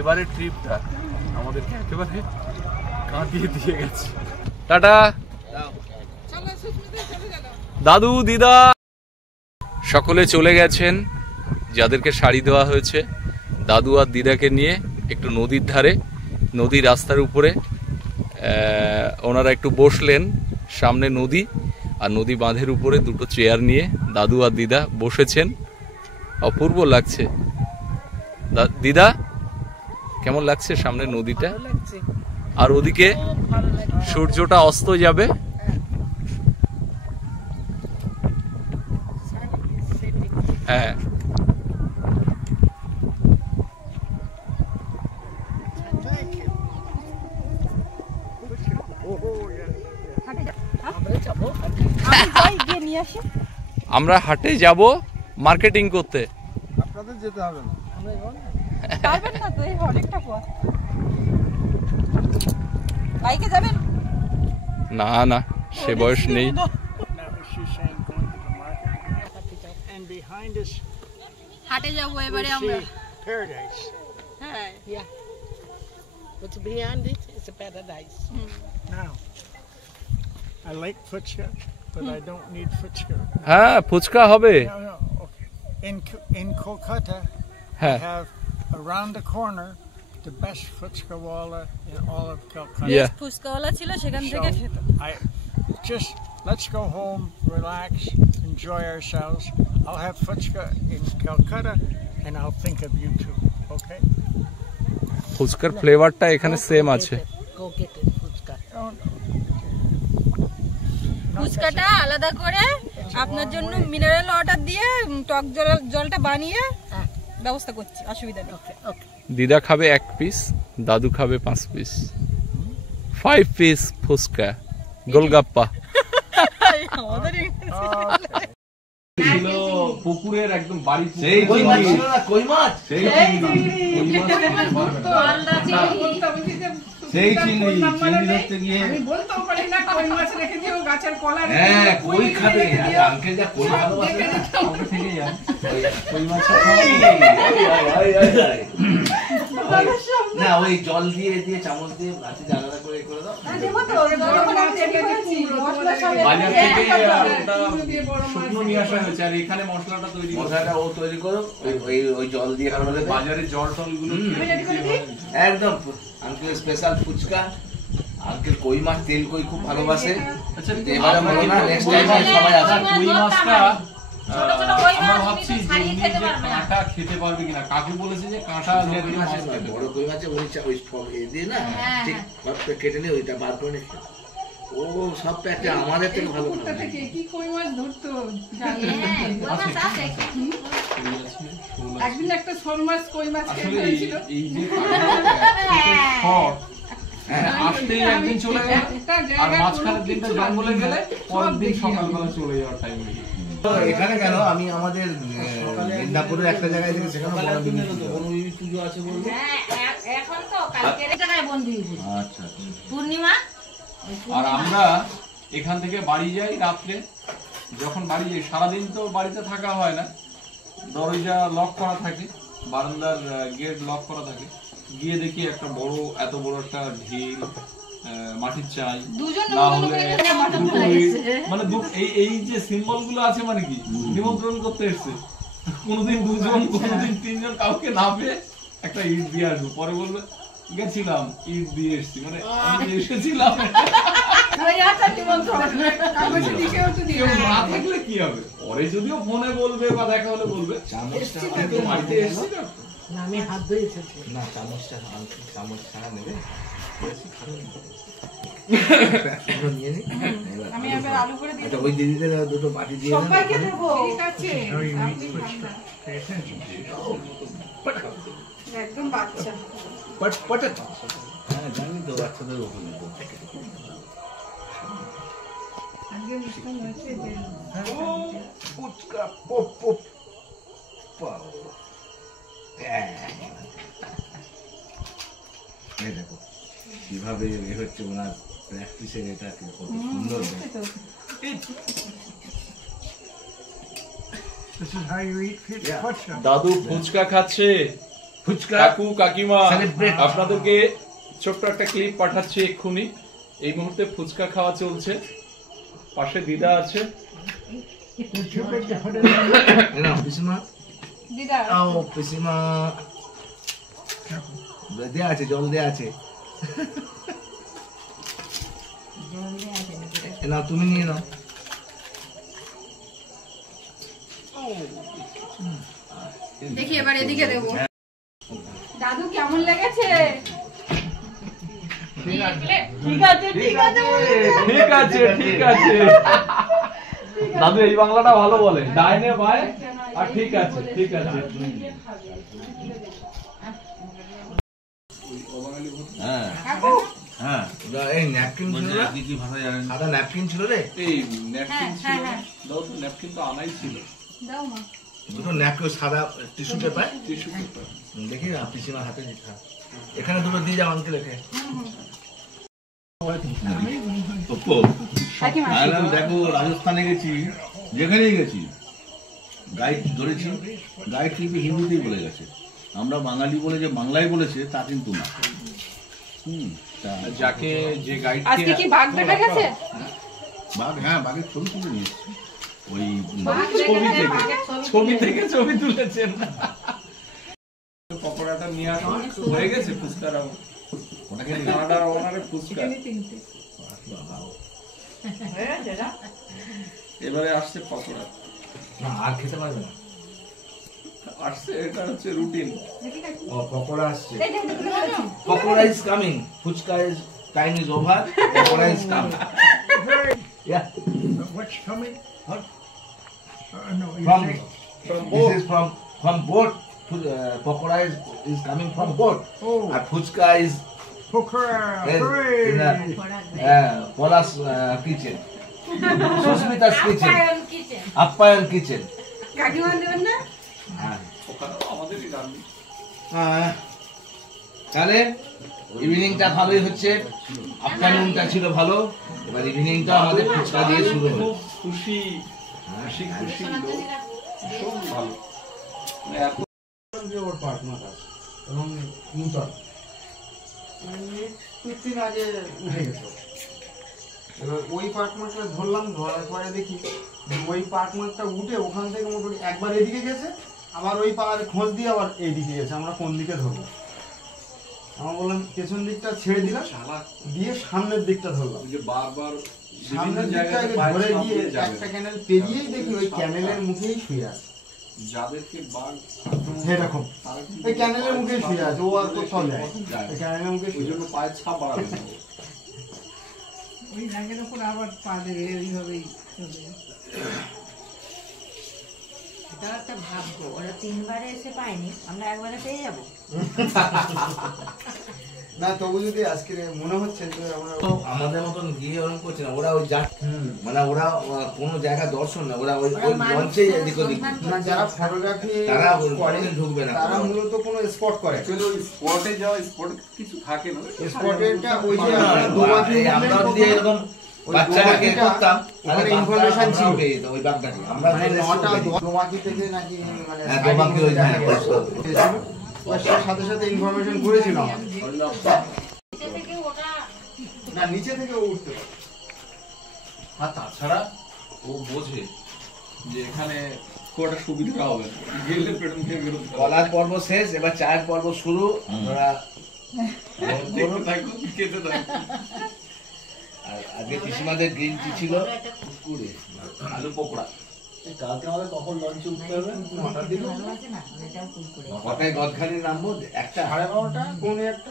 এবারের ট্রিপটা আমাদেরকে একেবারে কাঁদিয়ে দিয়ে গেছে। টাটা দাদু দিদা সকলে চলে গেছেন। যাদেরকে শাড়ি দেওয়া হয়েছে দাদু আর দিদাকে নিয়ে একটু নদীর ধারে, নদী রাস্তার উপরে ওনারা একটু বসলেন। সামনে নদী আর নদী বাঁধের উপরে দুটো চেয়ার নিয়ে দাদু আর দিদা বসেছেন। অপূর্ব লাগছে। দিদা কেমন লাগছে সামনে নদীটা? আর ওদিকে সূর্যটা অস্ত যাবে। হ্যাঁ আমরা হাটে যাব মার্কেটিং করতে। আপনাদের যেতে হবে না, পারবেন না তো, এই অনেকটা পথ। বাইকে যাবেন? না না, সে বয়স নেই। হাটে যাব এবারে আমরা। Paradise. হ্যাঁ, Yeah. What's behind it is a paradise. Now, I like fuchsia, but I don't need fuchsia. হ্যাঁ ফুচকা হবে। No, no, okay. In Kolkata, হ্যাঁ I have around the corner the best fuchka wala in all of Calcutta. Yeah. ফুচকাওয়ালা ছিল, সেখান থেকে খেতে। I just let's go home, relax, enjoy ourselves. I'll have fuchka in Calcutta, and I'll think of you too. Okay? ফুচকার ফ্লেভারটা এখানে same আছে। Go get it, fuchka. ফুচকাটা আলাদা করে আপনার জন্য মিনারেল ওয়াটার দিয়ে টক জলটা বানিয়ে ব্যবস্থা করছি, অসুবিধা নেই। Okay. দিদা খাবে 1 পিস, দাদু খাবে 5 পিস। 5 পিস ফুচকা গোলগাপ্পা। ছিল পুকুরের একদম বাড়ি, সেই কই মাছ ছিল না, কই মাছ, সেই সেই চিংড়ি ধরতে গিয়ে আমি বলতেও পারি না কই মাছ রেখে দিও গাছের কলার। হ্যাঁ কই খাবে আঙ্কেল, যা কই ভালোবাসে ওটা থেকে যান কই মাছ না, ওই জল দিয়ে দিয়ে চামচ দিয়ে মাছে আলাদা করে করে দাও। দেবো তো, যখন আমি রেডি করেছি মশলা সব বাজার থেকে ওটা শুকনো নিয়ে আসা হয়েছে, আর এখানে মশলাটা তৈরি, মশলাটা ও তৈরি করো ওই জল দিয়ে। বাজারের জল টলগুলো একদম আঙ্কেল স্পেশাল ফুচকা। আঙ্কেল কই মাছ, তেল কই খুব ভালোবাসে। আচ্ছা এবারে বলো না, নেক্সট টাইম সবাই আসবে। কই মাছটা আমরা ভাবছি যে উনি যে কাঁটা খেতে পারবে কিনা। কাকু বলেছে যে কাঁটা বড় কই মাছে ওই দিয়ে না ঠিক কেটে নিয়ে ওইটা বার করে নিয়ে ও সব প্যাকটা আমাদের থেকে ভালো। কি কই মাছ ধরতো একদিন, একটা শোল মাছ কই মাছ খেতে হয়েছিল। এই যে আসতেই একদিন চলে গেল, আর মাঝখানের দিনটা জঙ্গলে গেলে পরের দিন সকালবেলা চলে যাওয়ার টাইম হয়ে গেল। এখানে কেন আমি আমাদের মিদনাপুরের একটা জায়গায় থেকে সেখানে পুজো আছে বলবো। এখন তো কালকের জায়গায় বন্ধু আচ্ছা পূর্ণিমা। আর আমরা এখান থেকে বাড়ি যাই রাত্রে, যখন বাড়ি যাই সারাদিন তো বাড়িতে থাকা হয় না, দরজা লক করা থাকে, বারান্দার গেট লক করা থাকে। গিয়ে দেখি একটা বড়, এত বড় একটা ঢিল, মাটির চাই, না হলে মানে এই যে সিম্বল গুলো আছে, মানে কি নিমন্ত্রণ করতে এসছে। কোনোদিন 2 জন, কোনোদিন 3 জন, কাউকে না পেয়ে একটা ইট দিয়ে আসবো। পরে বলবে গেছিলাম ইট দিয়ে এসছি, মানে আমি এসেছিলাম। না থাকলে কি হবে, পরে যদিও ফোনে বলবে বা দেখা হলে বলবে বাড়িতে এসছি না, আমি হাত ধুয়ে এসেছি না, চামচটা চামচ ছাড়া নেবে। ওই দিদিদের দুটো বাটি দিয়ে একদম বাচ্চা। হ্যাঁ জানি তো, বাচ্চাদের ওখানে দেখো কিভাবে হচ্ছে ওনার প্র্যাকটিসের, এটা কত সুন্দর। দাদু ফুচকা খাচ্ছে, ফুচকা কাকু কাকিমা Celebrate. আপনাদেরকে ছোট্ট একটা ক্লিপ পাঠাচ্ছি এক্ষুনি। এই মুহূর্তে ফুচকা খাওয়া চলছে, পাশে দিদা আছে। পিসিমা দিদা ও পিসিমা দেয়া আছে, জল দেয়া আছে। না তুমি নিয়ে নাও। দেখি এবার এদিকে দেবো। দাদু কেমন লেগেছে? ঠিক আছে ঠিক আছে ঠিক আছে ঠিক আছে। দাদু এই বাংলাটা ভালো বলে, ডাইনে বায়ে আর ঠিক আছে ঠিক আছে। হ্যাঁ হ্যাঁ, এই ন্যাপকিন ছিল না? কি ভাষা জানেন? সাদা ন্যাপকিন ছিল রে, এই ন্যাপকিন হ্যাঁ, ছিল, হ্যাঁ, দাও তো ন্যাপকিন তো আনাই ছিল। দাও মা। দুটো ন্যাপকিন সাদা টিস্যু পেপার টিস্যু পেপার। দেখি না পিসিমার হাতে দেখা, এখানে দুটো দিয়ে যাও আঙ্কেল রেখে। দেখো রাজস্থানে গেছি, যেখানেই গেছি গাইড ধরেছি, গাইড কিন্তু হিন্দিতেই বলে গেছে। আমরা বাঙালি বলে যে বাংলায় বলেছে তা কিন্তু না। যাকে যে গাইড আজকে কি বাঘ দেখা গেছে? বাঘ, হ্যাঁ বাঘের ছবি তুলে নিয়েছি ওই ছবি থেকে ছবি তুলেছেন। পকোড়াটা নিয়ে আসা হয়ে গেছে, ফুচকার ওটাকে কানাডার ওনারে ফুচকা। এবারে আসছে পকোড়া, না আর খেতে পারবে না। আসছে, এটা হচ্ছে রুটিন। ও পকোড়া আসছে, pakora is coming, phuchka is time is over, pakora is coming. Yeah What's coming? No, you from say, this is from boat. Pakora is coming from boat. Oh. And fuchka is Pokora, in hooray! Pola's kitchen. Susmita's kitchen. Appayan kitchen. কাকিমা দেবেন না? ওখানে তো আমাদেরই রান্না। তাহলে ইভিনিংটা ভালোই হচ্ছে, আফটারনুনটা ছিল ভালো, এবার ইভিনিংটা আমাদের ফুচকা দিয়ে শুরু হলো। খুব খুশি খুশি খুশি লোক, ভীষণ ভালো। মানে এত ওর পার্টনার আছে এবং নূতন 2-3 আগে উঠে গেছে। এবার ওই পার্টনারটা ধরলাম, ধরার পরে দেখি ওই পার্টনারটা উঠে ওখান থেকে মোটামুটি একবার এদিকে গেছে, আবার ওই পাড়ার খোঁজ দিয়ে আবার এইদিকে গেছে। আমরা কোন দিকে ধরবো? আমরা বললাম পেছন দিকটা ছেড়ে দিলাম, দিয়ে সামনের দিকটা ধরলাম। যে বারবার সামনের দিকটা ধরে গিয়ে একটা ক্যানেল পেরিয়েই দেখি ওই ক্যানেলের মুখেই শুয়ে আছে। যাদেরকে বাঘ এরকম ওই ক্যানেলের মুখে শুয়ে আছে, ও আর কোথাও যায় ওই ক্যানেলের মুখে ওই জন্য পায়ে ছাপ বাড়াবে না। ওই নাকের উপর আবার পা দেবে, ওইভাবেই চলে যায়। এটাও একটা ভাগ্য, ওরা 3 বারে এসে পায়নি, আমরা একবারে পেয়ে যাবো। না তবু যদি আজকে মনে হচ্ছে যে আমরা আমাদের মতন গিয়ে ওরকম করছে না, ওরা ওই মানে ওরা কোনো জায়গা দর্শন না, ওরা ওই মঞ্চে এদিক ওদিক। না যারা ফটোগ্রাফি তারা করে ঢুকবে না, তারা মূলত কোনো স্পট করে। চলো স্পটে যাও, স্পটে কিছু থাকে না। স্পটেরটা ওই যে আমরা যদি এরকম বাচ্চাটাকে করতাম ওখানে ইনফরমেশন ছিল ওই বাগদাকে আমরা মানে 9টা দোমাকি থেকে নাকি মানে দোমাকি ওই হ্যাঁ ওর সাথে সাথে ইনফরমেশন করেছিলাম না নিচে থেকে উঠতে পারে। আর তাছাড়া ও বোঝে যে এখানে খুব একটা সুবিধা হবে না, গেলে পেটন খেয়ে বেরোতে হবে। গলার পর্ব শেষ, এবার চায়ের পর্ব শুরু। ওরা দেখতে থাকুন, খেতে থাকুন। আর আগে পিসিমাদের গ্রিন টি ছিল, আলু পকোড়া। কালকে আমাদের কখন লঞ্চে উঠতে হবে? 9টার দিকে। ভালোবাসে না, এটাও খুব করে। কটায় গদখালি নামবো? একটা 12:30টা কোন একটা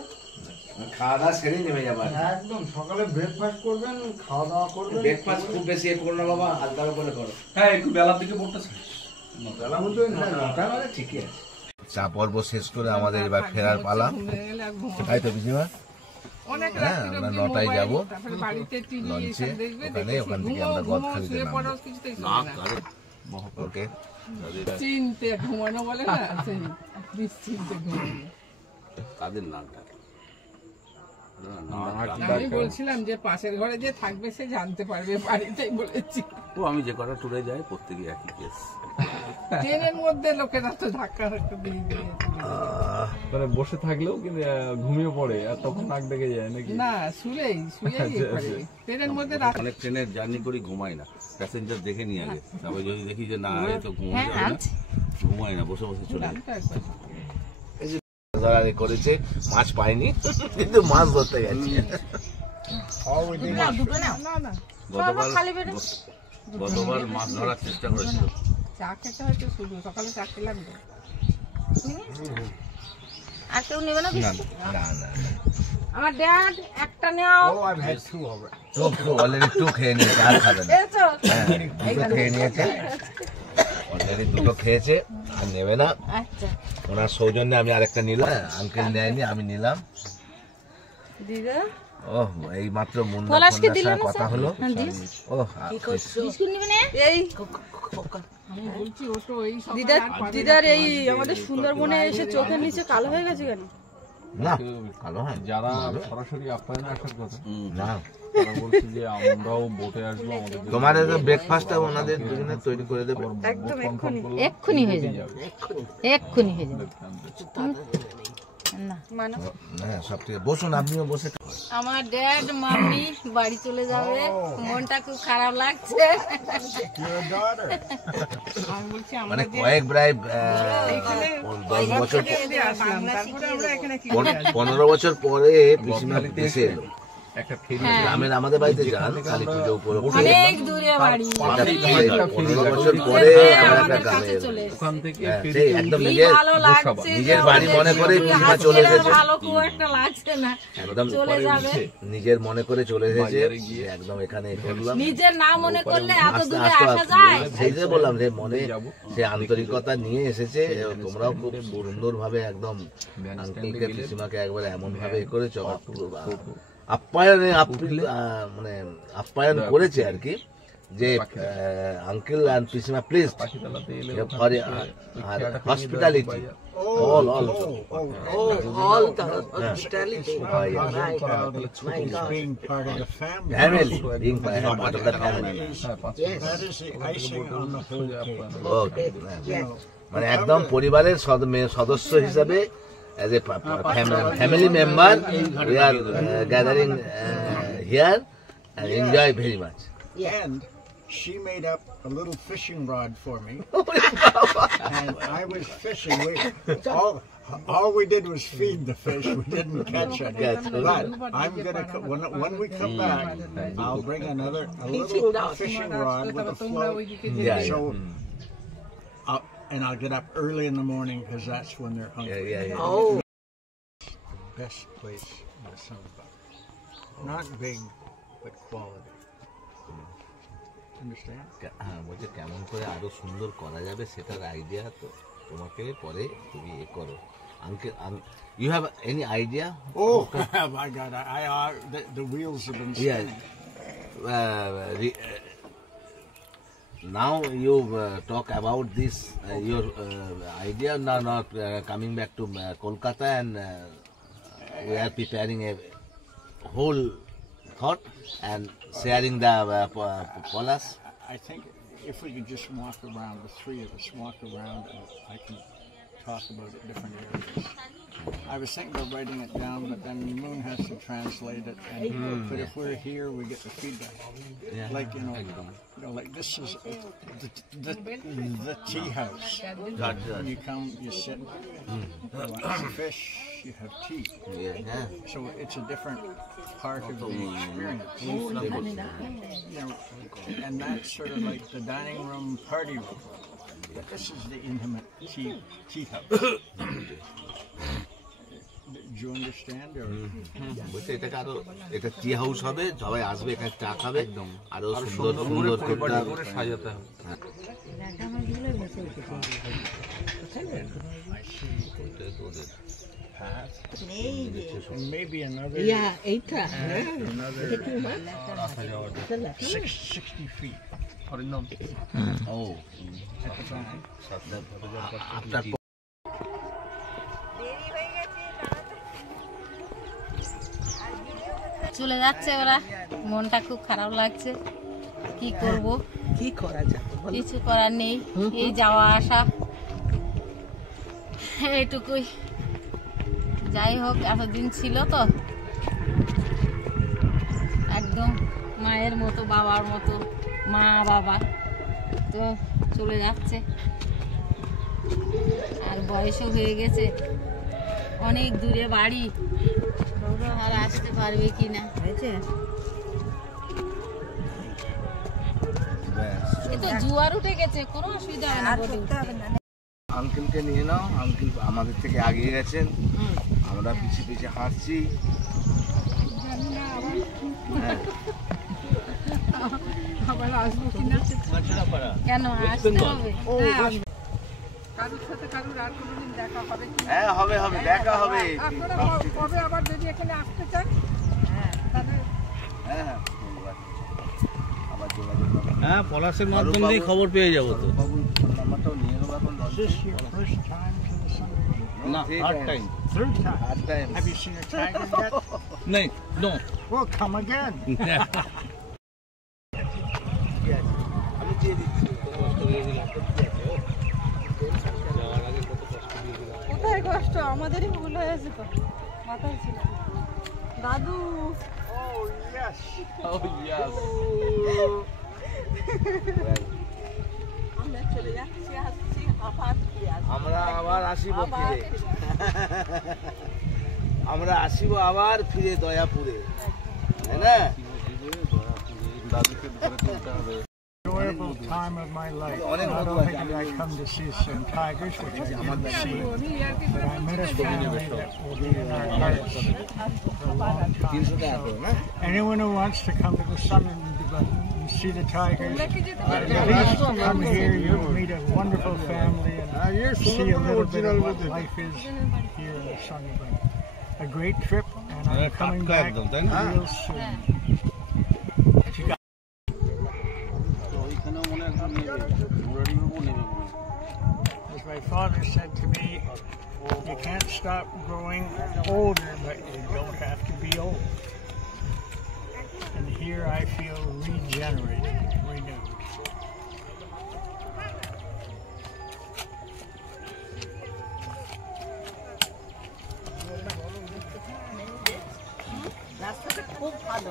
খাওয়া দাওয়া সেরে নেমে যাবার। একদম সকালে ব্রেকফাস্ট করবেন, খাওয়া দাওয়া করবেন। ব্রেকফাস্ট খুব বেশি এ করো না বাবা, হালকা করে করো। হ্যাঁ, একটু বেলার দিকে পড়তে বেলা মতো 9টা মানে ঠিকই আছে। চা পর্ব শেষ করে আমাদের এবার ফেরার পালা, তাই তো পিসিমা? অনেক হ্যাঁ, রাত্রি আমরা অবধি 9টায় মোবাইল, যাবো তারপরে বাড়িতে টিভি লঞ্চে, এসব দেখবে, ওখানে দেখে ওখান থেকে ঘুমাও, আমরা ঘুমাও, গদখালিতে শুয়ে পড়ো, নামবো। কিছুতেই শোনে না। ওকে, চিন্তে ঘুমানো বলে না, সেই নিশ্চিন্তে ঘুমানো। কাদের নামটা? আমি বলছিলাম যে পাশের ঘরে যে থাকবে সে জানতে পারবে, বাড়িতেই বলেছি। ও আমি যে কটা ট্যুরে যাই প্রত্যেকই একই কেস। ট্রেনের মধ্যে লোকেরা তো ধাক্কা ধাক্কা দিয়ে দিয়ে মানে বসে থাকলেও কিন্তু ঘুমিয়ে পড়ে আর তখন নাক ডেকে যায় নাকি? না শুয়েই ট্রেনের মধ্যে অনেক ট্রেনের জার্নি করি, ঘুমাই না, প্যাসেঞ্জার দেখে নিয়ে আগে, তারপর যদি দেখি যে না এ তো ঘুমাই না, বসে বসে চলে যায়। করেছে মাছ পাইনি কিন্তু মাছ ধরতে গেছি। গতবার মাছ ধরার চেষ্টা করেছিল। চা খেতে হয়তো শুধু সকালে চা খেলাম তো। আর কেউ নেবে না? না না আমার ড্যাড একটা নাও। Oh, I've had 2 already. Already 2 খেয়ে নিয়েছে, আর খাবে না। দুটো খেয়ে নিয়েছে অলরেডি, 2 খেয়েছে আর নেবে না। আচ্ছা ওনার সৌজন্যে আমি আরেকটা নিলাম, আঙ্কেল নেয়নি আমি নিলাম। দিদা ওহ এই মাত্র মুন্নার সঙ্গে কথা হলো। ওহ বিস্কুট নিবে না? এই আমি বলছি ও তো এই দিদার এই আমাদের সুন্দরবনে এসে চোখের নিচে কালো হয়ে গেছে কেন? না ভালো হয়। যারা সরাসরি আপ্যায়নে আসার কথা না তারা বলছে যে আমরাও বোটে আসবো, আমাদের তোমার ব্রেকফাস্টটা ওনাদের দুজনে তৈরি করে দেবো। একদম এক্ষুনি হয়ে যাবে, এক্ষুনি হয়ে যাবে। না মানে হ্যাঁ সব ঠিক আছে, বসুন আপনিও বসে। আমার ড্যাড মাম্মি বাড়ি চলে যাবে, মনটা খুব খারাপ লাগছে। আমি বলছি মানে কয়েক প্রায় 10 বছর 15 বছর পরে পিসিমা দেশে এলো। একটা ফেরি গ্রামের আমাদের বাড়িতে যান কালী পুজো উপলক্ষে, অনেক দূরে বাড়ি, 15 বছর পরে আমরা গ্রামে এলাম। ওখান থেকে সেই একদম ভালো লাগছে, নিজের বাড়ি মনে করে পিসিমা চলে এসেছে, ভালো খুব একটা লাগছে না, একদম চলে যাবে। নিজের মনে করে চলে এসেছে, একদম এখানে করলাম। নিজের না মনে করলে এত দূরে আসা যায়? সেই যে বললাম যে মনে সে আন্তরিকতা নিয়ে এসেছে। তোমরাও খুব সুন্দর ভাবে একদম আঙ্কেলকে পিসিমাকে একবারে এমন ভাবে করেছো, মানে আপ্যায়ন করেছে আর কি, যে আঙ্কেল অ্যান্ড পিসিমা please for hospitality all Being part of the family. family, being part of the family. That is the icing on the whole cake. Okay. মানে একদম পরিবারের সদস্য হিসাবে as a family member we are gathering here and enjoy very much. And she made up a little fishing rod for me. And I was fishing. All we did was feed the fish. We didn't catch any. But I'm gonna when we come back, I'll bring a little fishing rod with a float. So, and I'll get up early in the morning because that's when they're hungry. Yeah. Oh, best place in the Sunbelt. Not big, but quality. Understand? হ্যাঁ বলছে কেমন করে আরো সুন্দর করা যাবে সেটার idea তো তোমাকে পরে তুমি এ করো। Uncle you have any idea? Oh, I got the wheels have been spinning. Now you talk about this your idea now not coming back to Kolkata and we are preparing a whole thought and sharing the polas. I think if we could just walk around, the three of us walk around, and I can talk about it different areas. I was thinking of writing it down, but then Moon has to translate it. But if we're here, we get the feedback. Yeah. Like like this is the tea house. You come, you sit, you watch the fish, you have tea. Yeah. So it's a different part of the experience. And that's sort of like the dining room, party room. But this is the intimate tea house. Do you understand? বলছে এটাকে আরো এটা tea house হবে, সবাই আসবে এখানে চা খাবে, আরো সুন্দর সুন্দর করে সাজাতে হবে। And maybe another 60 feet. Oh. At the back. After চলে যাচ্ছে ওরা, মনটা খুব খারাপ লাগছে। কি করব, কি করা যাবে? কিছু করার নেই, এই যাওয়া আসা এইটুকুই। যাই হোক এতদিন ছিল তো একদম মায়ের মতো বাবার মতো, মা বাবা তো চলে যাচ্ছে, আর বয়সও হয়ে গেছে, অনেক দূরে বাড়ি, আর আসতে পারবে কিনা হয়েছে। এ তো জোয়ার উঠে গেছে, কোনো অসুবিধা হবে না। আঙ্কেলকে নিয়ে নাও, আঙ্কেল আমাদের থেকে আগিয়ে গেছেন, আমরা পিছিয়ে পিছিয়ে হাঁটছি। আবার আসবো কিনা কেন আসতে হবে? কারোর সাথে কারোর আর কোনোদিন দেখা হবে কি? হ্যাঁ হবে হবে, দেখা হবে। আপনারা কবে আবার যদি এখানে আসতে চান তাহলে হ্যাঁ হ্যাঁ আবার যোগাযোগ করবো। হ্যাঁ, পলাশের মাধ্যমেই খবর পেয়ে যাবো তো। নাম্বারটাও নিয়ে নেবো এখন। Is this your first time to the Sunday? না, third time. Third time. Third time. Have you seen a tiger yet? নেই, নো। Well, come again. আমি দিয়ে দিচ্ছি। কোথায় কষ্ট? আমাদেরই ভুল হয়েছে তো, মাথায় ছিল। দাদু Oh, yes. আমরা চলে যাচ্ছি, আসছি, আবার ফিরে আসবো। আমরা আবার আসিব ফিরে, আমরা আসিব আবার ফিরে দয়াপুরে, তাই না? Enjoyable time of my life. Not only did I come to see some tigers, which I didn't see, but I met a family that will be in our hearts for a long time. So, anyone who wants to come to the summit and see the tigers, please come here. You'll meet a wonderful family and see a little bit of what life is here in the Sunnybank. A great trip, and I'm coming back real soon. As my father said to me, you can't stop growing older, but you don't have to be old. And here I feel regenerated, renewed.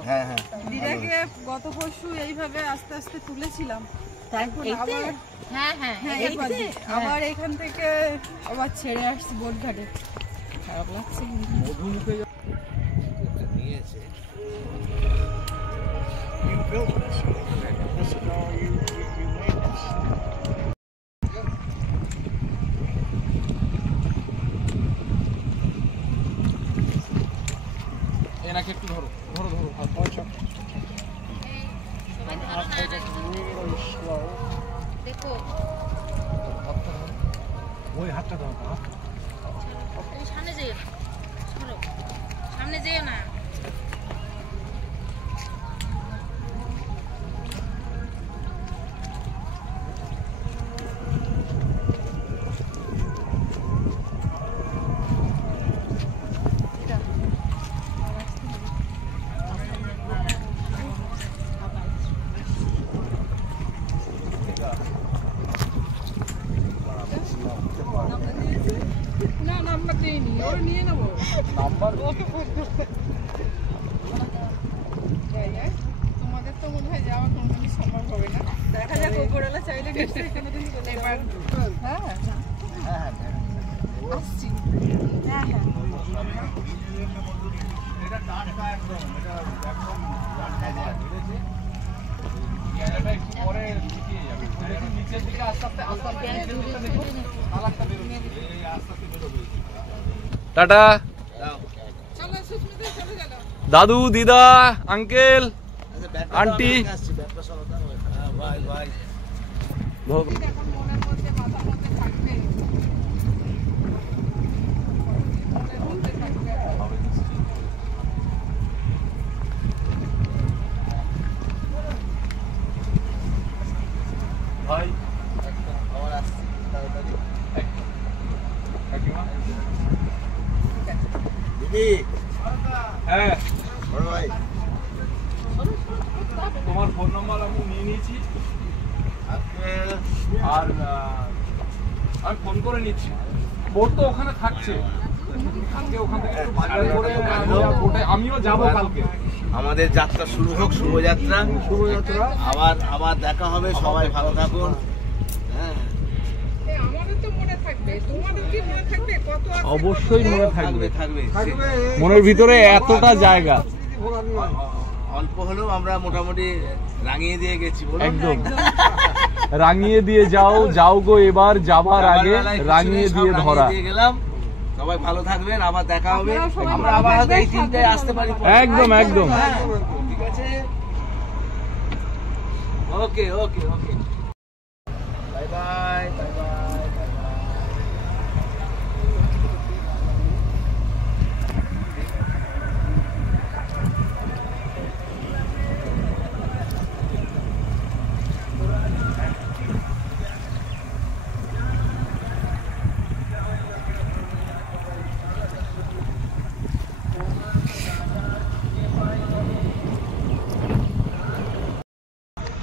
হ্যাঁ হ্যাঁ দিদাকে গত পরশু এইভাবে আস্তে আস্তে তুলেছিলাম, তারপর আবার হ্যাঁ হ্যাঁ আবার এখান থেকে আবার ছেড়ে আসছি বোটঘাটে। খারাপ লাগছে নিয়েছে। You built this. This is all you made this. এনাকে একটু ধরো ধরো ধরো। I'll take it really slow. দেখো ওই হাতটা দাও বাবা। সামনে যেও না, সরো সামনে যেও না। না নাম্বার দিইনি, ওরা নিয়ে নেবো নাম্বার তোমাদের তো মনে হয় যাওয়া কোনোদিনই সম্ভব হবে না। দেখা যাক উপরওয়ালা চাইলে নিশ্চয়ই কোনোদিন চলে এবার হ্যাঁ আসছি। হ্যাঁ হ্যাঁ এটা টাটকা একদম, এটা একদম টাটকা ধরেছে। জায়গাটা একটু পরে শুকিয়ে যাবে, একটু নিচের দিকে আস্তে আস্তে আস্তে আস্তে নিচের দিকটা দেখো, কালারটা বেরোবে। এই আস্তে আস্তে বেরোবে। টাটা দাও। চলো সুস্মিতা চলে গেল। দাদু, দিদা, আঙ্কেল, আচ্ছা, ব্যাগটা আন্টি। দাও, আমি আসছি, ব্যাগটা সরাও, দাও। হ্যাঁ, বাই বাই। এখন মনের মধ্যে মাথার মধ্যে থাকবে, মনের মধ্যে থাকবে। ভাই আবার আসছি, তাড়াতাড়ি। কাকিমা। দিদি, হ্যাঁ, বড় ভাই। তোমার ফোন নাম্বার আমি নিয়ে নিয়েছি, আঙ্কেল, আর আমি ফোন করে নিচ্ছি। বোট তো ওখানে থাকছে, আজকে ওখান থেকে একটু বাজার করে আমিও যাবো কালকে। আমাদের যাত্রা শুরু হোক, শুভযাত্রা। শুভযাত্রা। আবার দেখা হবে, সবাই ভালো থাকুন। হ্যাঁ, অবশ্যই মনে থাকবে, থাকবে। মনের ভিতরে এতটা জায়গা অল্প হলেও আমরা মোটামুটি রাঙিয়ে দিয়ে গেছি। একদম রাঙিয়ে দিয়ে যাও গো এবার যাবার আগে রাঙিয়ে দিয়ে ধরা। গেলাম, সবাই ভালো থাকবেন, আবার দেখা হবে। আমরা আবার হয়তো এই চিন্তায় আসতে পারি। একদম একদম ঠিক আছে, ওকে ওকে ওকে, বাই বাই বাই বাই।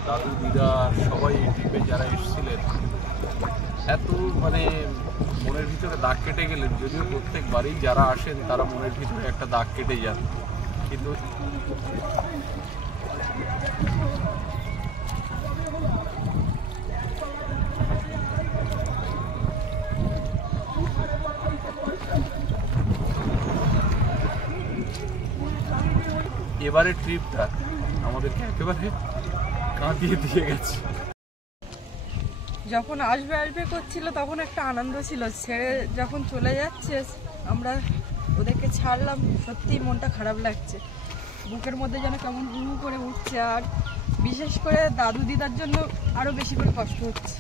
দাদু দিদা সবাই এই ট্রিপে যারা এসেছিলেন এত মানে মনের ভিতরে দাগ কেটে গেলেন। যদিও প্রত্যেকবারই যারা আসেন তারা মনের ভিতরে একটা দাগ কেটে যান, কিন্তু এবারের ট্রিপটা আমাদেরকে একেবারে কাঁদিয়ে দিয়ে গেছে। যখন আসবে করছিল তখন একটা আনন্দ ছিল, ছেড়ে যখন চলে যাচ্ছে আমরা ওদেরকে ছাড়লাম, সত্যি মনটা খারাপ লাগছে, বুকের মধ্যে যেন কেমন হু করে উঠছে। আর বিশেষ করে দাদু দিদার জন্য আরো বেশি করে কষ্ট হচ্ছে।